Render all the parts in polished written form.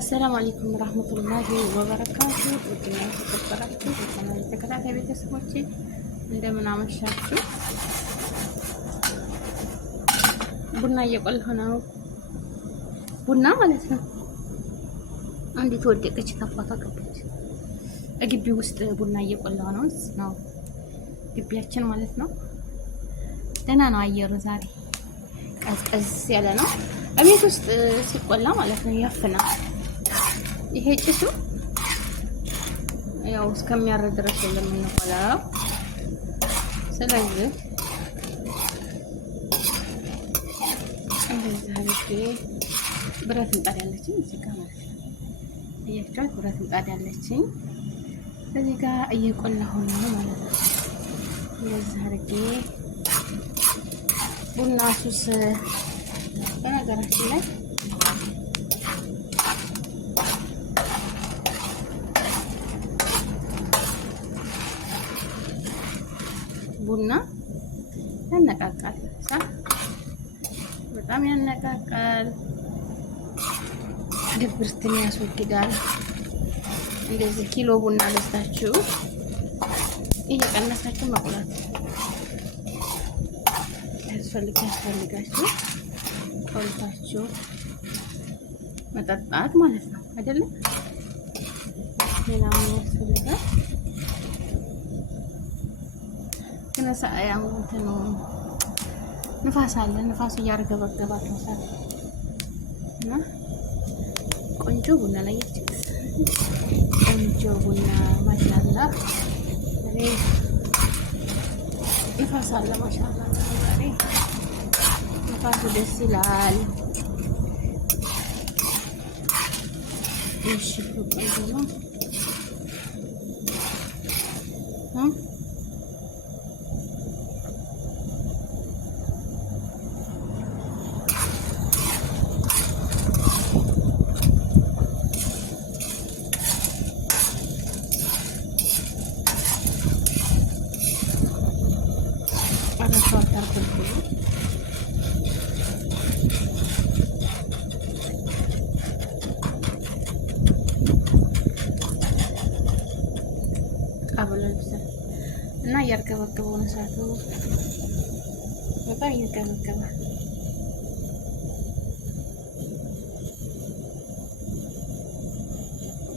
السلام عليكم ورحمة الله وبركاته. ودنا ተከበራችሁ ተከታታይ ቤተሰቦቼ እንደምን አመሻችሁ። ቡና እየቆላሁ ነው። ቡና ማለት ነው። አንዲት ወደቀች ተፋታ ገባች። ግቢ ውስጥ ቡና እየቆላሁ ነው። ግቢያችን ማለት ነው። ደህና ነው አየሩ ዛሬ ቀዝቀዝ ያለ ነው። እቤት ውስጥ ሲቆላ ማለት ነው ያፍናል። ይሄ ጭሱ ያው እስከሚያር ድረስ የምንቆላው። ስለዚህ እንደዚህ አድርጌ ብረት ምጣድ ያለችኝ እዚህ ጋር ማለት ነው። እያቻት ብረት ምጣድ ያለችኝ እዚህ ጋር እየቆላሁ ነው ማለት ነው። እንደዚህ አድርጌ ቡና ሱስ በነገራችን ላይ ቡና ያነቃቃል። በጣም ያነቃቃል፣ ድብርትን ያስወግዳል። እንደዚህ ኪሎ ቡና ገዝታችሁ እየቀነሳችሁ መቁላት ያስፈልጋችሁ ቆልታችሁ መጠጣት ማለት ነው አይደለም? ሌላ ምን ያስፈልጋል? ከነሳያም እንትኑ ንፋስ አለ። ንፋስ እያርገበገባት ነው ሳለ እና ቆንጆ ቡና ላይ ቆንጆ ቡና ማሻአላ። ንፋስ አለ ማሻአላ። ዛሬ ንፋሱ ደስ ይላል። እሺ ቆንጆ ነው። እና እያርገበገበው ነው እሳቱ። በጣም እያርገበገበ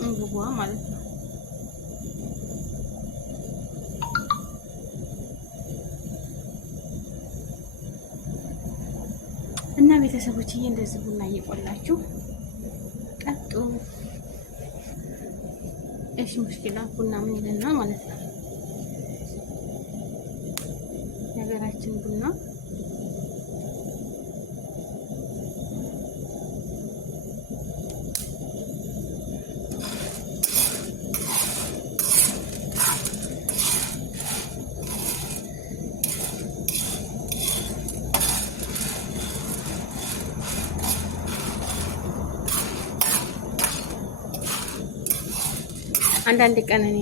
እንግቧ ማለት ነው። እና ቤተሰቦችዬ እንደዚህ ቡና እየቆላችሁ ጠጡ። እሺ ሙሽኪላ ቡና ምን ይለና ማለት ነው ነገራችን ቡና አንዳንድ ቀን እኔ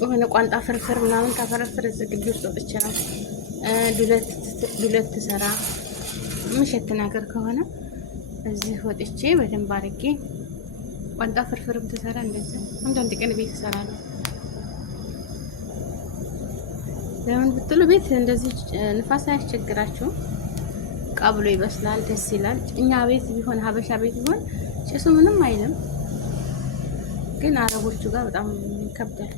የሆነ ቋንጣ ፍርፍር ምናምን ታፈረፍር እዚህ ግቢ ውስጥ ወጥቼ ነው ዱለት ትሰራ ምሽት ነገር ከሆነ እዚህ ወጥቼ በደንብ አድርጌ ቋንጣ ፍርፍርም ትሰራ እንደዚህ አንዳንድ ቀን ቤት እሰራለሁ። ለምን ብትሉ ቤት እንደዚህ ንፋስ አያስቸግራችሁም። ቃብሎ ይበስላል፣ ደስ ይላል። እኛ ቤት ቢሆን ሀበሻ ቤት ቢሆን ጭሱ ምንም አይልም፣ ግን አረቦቹ ጋር በጣም ይከብዳል።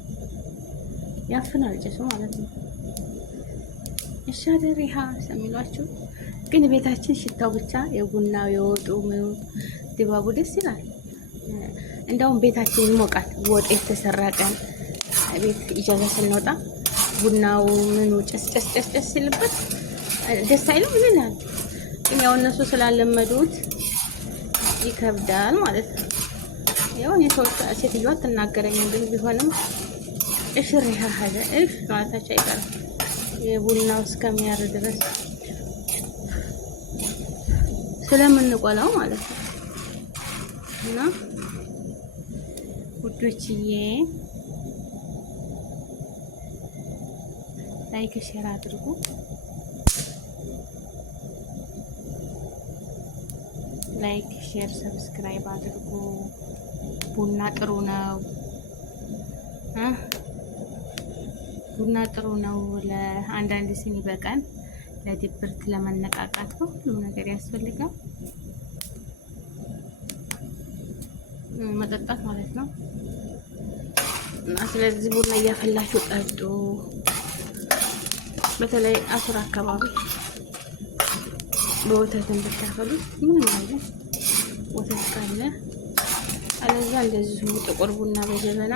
ያፍናል ጭሱ ማለት ነው። እሻደሪሃ ሰሚሏችሁ ግን ቤታችን ሽታው ብቻ የቡናው የወጡ ምኑ ድባቡ ደስ ይላል። እንደውም ቤታችን ይሞቃል። ወጥ የተሰራ ቀን ቤት ኢጃዛ ስንወጣ ቡናው ምኑ ጨስ ሲልበት ደስ አይልም ይላል። ግን ያው እነሱ ስላለመዱት ይከብዳል ማለት ነው። ያው እኔ ሴትዮዋ ትናገረኝ ግን ቢሆንም እሽሪሃ ሀደ እፍ ማለታቸው አይቀርም የቡናው እስከሚያር ድረስ ስለምንቆላው ማለት ነው። እና ውዶችዬ ላይክ ሼር አድርጉ። ላይክ፣ ሼር፣ ሰብስክራይብ አድርጉ። ቡና ጥሩ ነው። ቡና ጥሩ ነው። ለአንዳንድ ሲኒ በቀን ለድብርት ለመነቃቃት ሁሉም ነገር ያስፈልጋል መጠጣት ማለት ነው። እና ስለዚህ ቡና እያፈላችሁ ጠጡ። በተለይ አሱር አካባቢ በወተት እንድታፈሉ ምንም አይነት ወተት ካለ አለዛ እንደዚሁ ጥቁር ቡና በጀበና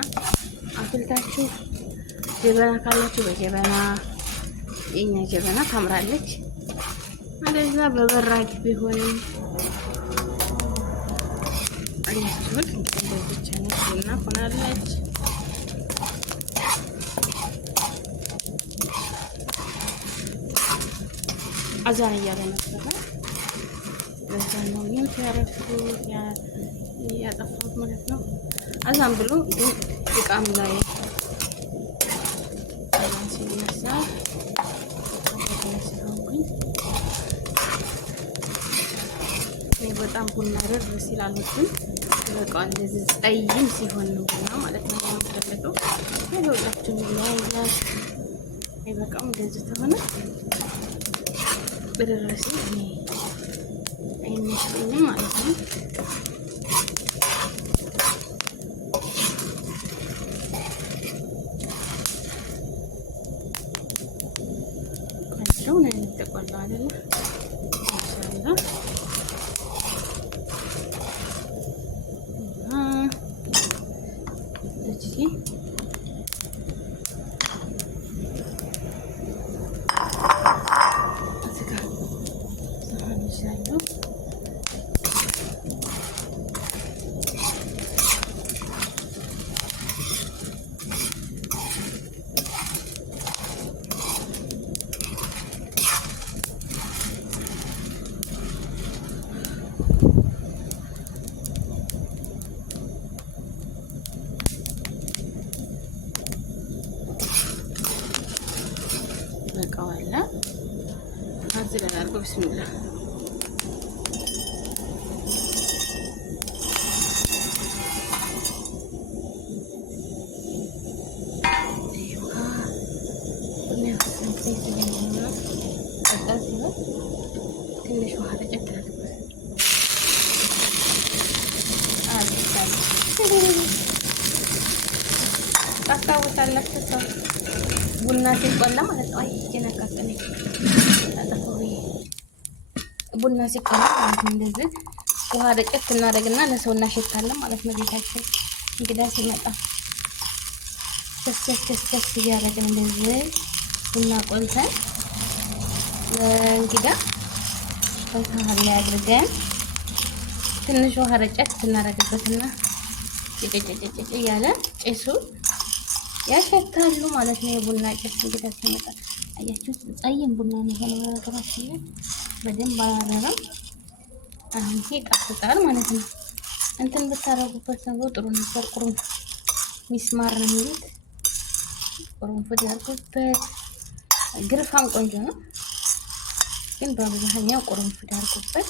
አፍልታችሁ ጀበና ካላችሁ በጀበና የኛ ጀበና ታምራለች። አለዛ በበራድ ቢሆንም አያችሁት እንደዚህ ቻለች ቡና ሆናለች። አዛን እያለ ነበረ። ለዛ ነው ሚውት ያደረኩት ያጠፋሁት ማለት ነው። አዛን ብሎ ግን እቃም ላይ አዛን ሲነሳ በጣም ቡና ረር ሲል አልወድም። በቃ እንደዚህ ጸይም ሲሆን ነው ቡና ማለት ነው የምፈልገው። ሁላችሁም ይለያያል። አይበቃም እንደዚህ ተሆነ በደረሰ እኔ አይመስለኝም ማለት ነው። ቆንጆ ነው የተቆላው አይደለ? ኢንሻአላህ በቃዋላ አዝለን አድርጎ ብስሚላ ትንሽ ውሃ ተጨምራለሁ። ታስታውሳላችሁ ሰው ቡና ሲቆላ ማለት ነው። አይ እየነካከለኝ ቡና ሲቆላ ማለት ነው። እንደዚህ ውሃ ረጨት እናደርግና ለሰው እናሸታለን ማለት ነው። ቤታችን እንግዳ ሲመጣ ተስ እያደረግን እንደዚህ ቡና ቆልተን ለእንግዳ በሳህን ላይ አድርገን ትንሽ ውሃ ረጨት እናደርግበትና ጭጭጭጭጭ እያለ ጭሱ ያሸታሉ ማለት ነው። የቡና ጭስ እንግዳ ሲመጣ አያችሁት? ጸይም ቡና ነው የሆነው ነገራችን ላይ በደንብ አላረረም። አሁን ይሄ ቃፍጣል ማለት ነው። እንትን ብታረጉበት ነው ጥሩ ነበር። ቁርንፉድ ሚስማር ነው የሚሉት። ቁርንፉድ ያርጉበት። ግርፋም ቆንጆ ነው፣ ግን በአብዛኛው ቁርንፉድ ያርጉበት።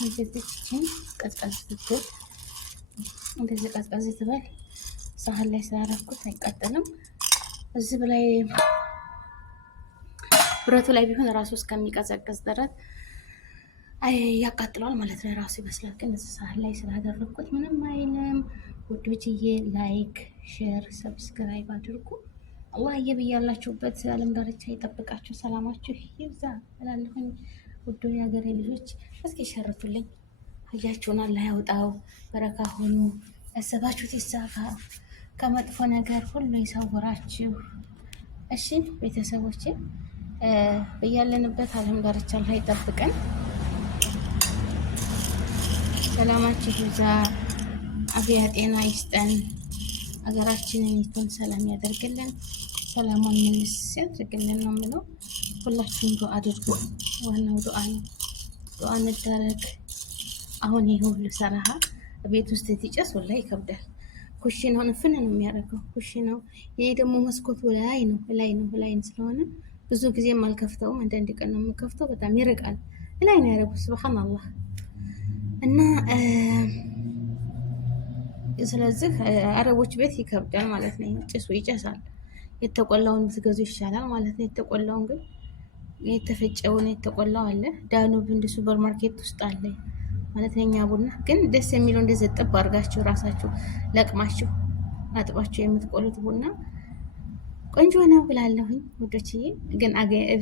እንደዚህ ቀዝቀዝ ስትል እንደዚህ ቀዝቀዝ ትበል። ሳህን ላይ ስላደረኩት አይቃጠልም። እዚህ በላይ ብረቱ ላይ ቢሆን ራሱ እስከሚቀዘቅዝ ድረስ ያቃጥለዋል ማለት ነው። ራሱ ይመስላል፣ ግን እዚህ ሳህን ላይ ስላደረኩት ምንም አይልም። ውዶችዬ ላይክ፣ ሼር፣ ሰብስክራይብ አድርጉ። አላህ እየብያላችሁበት ዓለም ዳርቻ ይጠብቃችሁ፣ ሰላማችሁ ይብዛ እላለሁኝ። ውድ የሀገሬ ልጆች እስኪ ሸርቱልኝ። ሀጃችሁን አላህ ያውጣው፣ በረካ ሆኑ፣ ያሰባችሁት ይሳካ፣ ከመጥፎ ነገር ሁሉ ይሰውራችሁ። እሺ ቤተሰቦቼ በያለንበት ዓለም ዳርቻ ላይ ይጠብቀን፣ ሰላማችሁ ይብዛ፣ አፍያ ጤና ይስጠን፣ ሀገራችንን ይቶን ሰላም ያደርግልን፣ ሰላሙን መልስ ያድርግልን ነው የምለው። ሁላችሁም ዱአ አድርጉ። ዋናው ዱአ ነው። ዱአ እንደረግ። አሁን ይሄ ሁሉ ሰራሃ ቤት ውስጥ ትጨስ ወላሂ ይከብዳል። ኩሽናውን ፍን ነው የሚያደርገው ኩሽናው። ይሄ ደግሞ መስኮቱ ላይ ነው ስለሆነ ብዙ ጊዜም አልከፍተውም። አንዳንድ ቀን ነው የምከፍተው። በጣም ይርቃል። ላይ ነው ያደረጉት። ሱብሃንአላህ እና ስለዚህ አረቦች ቤት ይከብዳል ማለት ነው። ጭሱ ይጨሳል። የተቆላውን ብትገዙ ይሻላል ማለት ነው። የተቆላውን ግን የተፈጨውን የተቆላው አለ ዳኑብ እንደ ሱፐር ማርኬት ውስጥ አለ ማለት ነው። እኛ ቡና ግን ደስ የሚለው እንደዚህ ጥብ አድርጋችሁ ራሳችሁ ለቅማችሁ አጥባችሁ የምትቆሉት ቡና ቆንጆ ነው ብላለሁኝ ውዶችዬ። ግን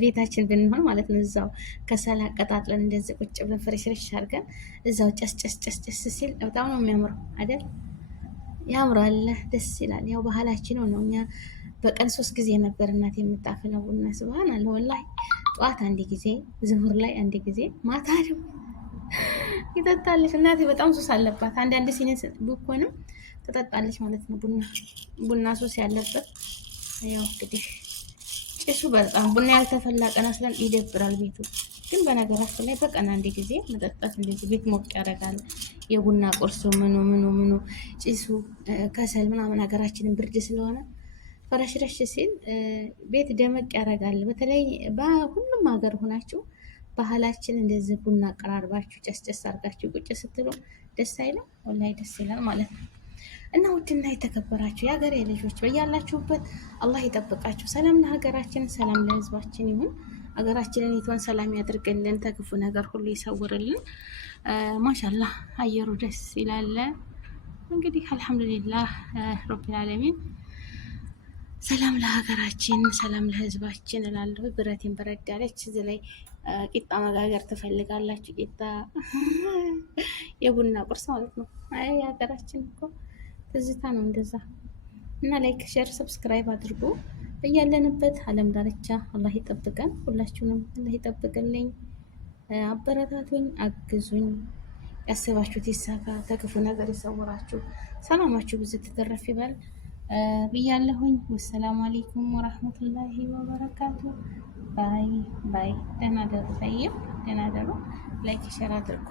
ቤታችን ብንሆን ማለት ነው እዛው ከሰል አቀጣጥለን እንደዚህ ቁጭ ብለን ፍሬሽሬሽ አድርገን እዛው ጨስ ጨስ ጨስ ጨስ ሲል በጣም ነው የሚያምረው አይደል? ያምራል፣ ደስ ይላል። ያው ባህላችን ነው። እኛ በቀን 3 ጊዜ ነበር እናት የምታፈለው ቡና። ስብሃን አለ ወላሂ። ጠዋት አንድ ጊዜ፣ ዝሁር ላይ አንድ ጊዜ፣ ማታ ደግሞ ይጠጣለች። እናቴ በጣም ሱስ አለባት። አንዳንድ ሲኔ ብኮንም ትጠጣለች ማለት ነው። ቡና ሱስ ያለበት ያው እንግዲህ ጭሱ በጣም ቡና ያልተፈላ ቀን አስለን ይደብራል ቤቱ። ግን በነገራችን ላይ በቀን አንድ ጊዜ መጠጣት እንደዚህ ቤት ሞቅ ያደርጋል። የቡና ቁርሱ ምኑ ምኑ ምኑ ጭሱ ከሰል ምናምን ሀገራችንን ብርድ ስለሆነ ፈረሽረሽ ሲል ቤት ደመቅ ያደርጋል። በተለይ በሁሉም ሀገር ሆናችሁ ባህላችን እንደዚህ ቡና አቀራርባችሁ ጨስጨስ አድርጋችሁ ቁጭ ስትሉ ደስ አይልም? ወላሂ ደስ ይላል ማለት ነው። እና ውድና የተከበራችሁ የሀገሬ ልጆች በያላችሁበት አላህ ይጠብቃችሁ። ሰላም ለሀገራችን፣ ሰላም ለሕዝባችን ይሁን። ሀገራችንን የትሆን ሰላም ያድርግልን፣ ተክፉ ነገር ሁሉ ይሰውርልን። ማሻላህ አየሩ ደስ ይላል። እንግዲህ አልሐምዱሊላህ ረቢል ዓለሚን። ሰላም ለሀገራችን፣ ሰላም ለሕዝባችን እላለሁ። ብረቴን በረድ ያለች እዚህ ላይ ቂጣ መጋገር ትፈልጋላችሁ? ቂጣ የቡና ቁርስ ማለት ነው። አይ ሀገራችን እኮ ትዝታ ነው እንደዛ። እና ላይክ፣ ሼር፣ ሰብስክራይብ አድርጉ። በያለንበት ዓለም ዳርቻ አላህ ይጠብቀን። ሁላችሁንም አላህ ይጠብቅልኝ። አበረታቱኝ፣ አግዙኝ። ያሰባችሁት ይሳካ፣ ተክፉ ነገር ይሰውራችሁ። ሰላማችሁ ብዙ ትተረፍ ይበል ብያለሁኝ። ወሰላሙ አለይኩም ወራህመቱላሂ ወበረካቱ። ባይ ባይ። ደህና ደሩ። ጠይብ ደህና ደሩ። ላይክ ሼር አድርጉ።